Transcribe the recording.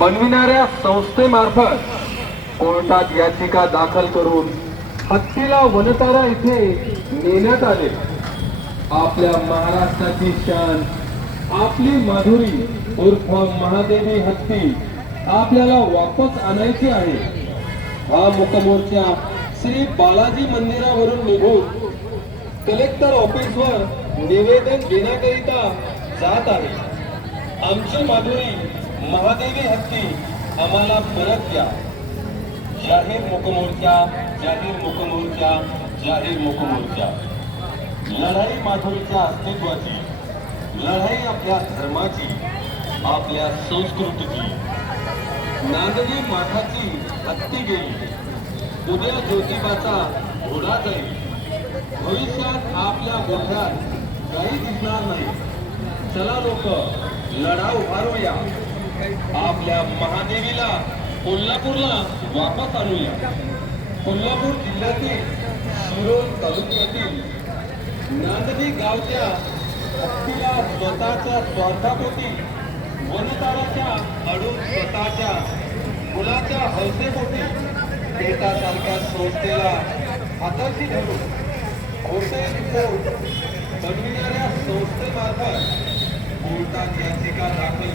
बनविणाऱ्या संस्थेमार्फत कोर्टात याचिका दाखल करून हत्तीला वनतारा इथे नेण्यात आले. आपल्या महाराष्ट्राची शान आपली माधुरी उर्फ महादेवी हत्ती आपल्याला वापस आणायची आहे. हा मुकमोर्चा श्री बालाजी मंदिरावरून निघून कलेक्टर ऑफिसवर निवेदन देण्याकरिता जात आहे. आमची माधुरी महादेवी हत्ती आम्हाला परत द्या जाहीर मुकमोर्चा जाहीर मुकमोर्चा जाहीर मुकमोर्चा लढाई माधुरीच्या अस्तित्वाची लढाई आपल्या धर्माची आपल्या संस्कृतीची. नांदणी माठाची हत्ती गेली. उद्या ज्योतिबाचा घोडा जाईल. भविष्यात आपल्या गोठ्यात काही दिसणार नाही. चला लोक लढा उभारूया. आपल्या महादेवीला कोल्हापूरला वापस आणूया. कोल्हापूर जिल्ह्यातील शिरोळ तालुक्यातील नांदणी गावच्या हत्तीला स्वतःच्या स्वार्थापोटी वनताराच्या अडून स्वतःच्या मुलाच्या हौसेपोटी पेटासारख्या संस्थेला हाताशी धरून खोटे रिपोर्ट बनविणाऱ्या संस्थेमार्फत कोर्टात याचिका दाखल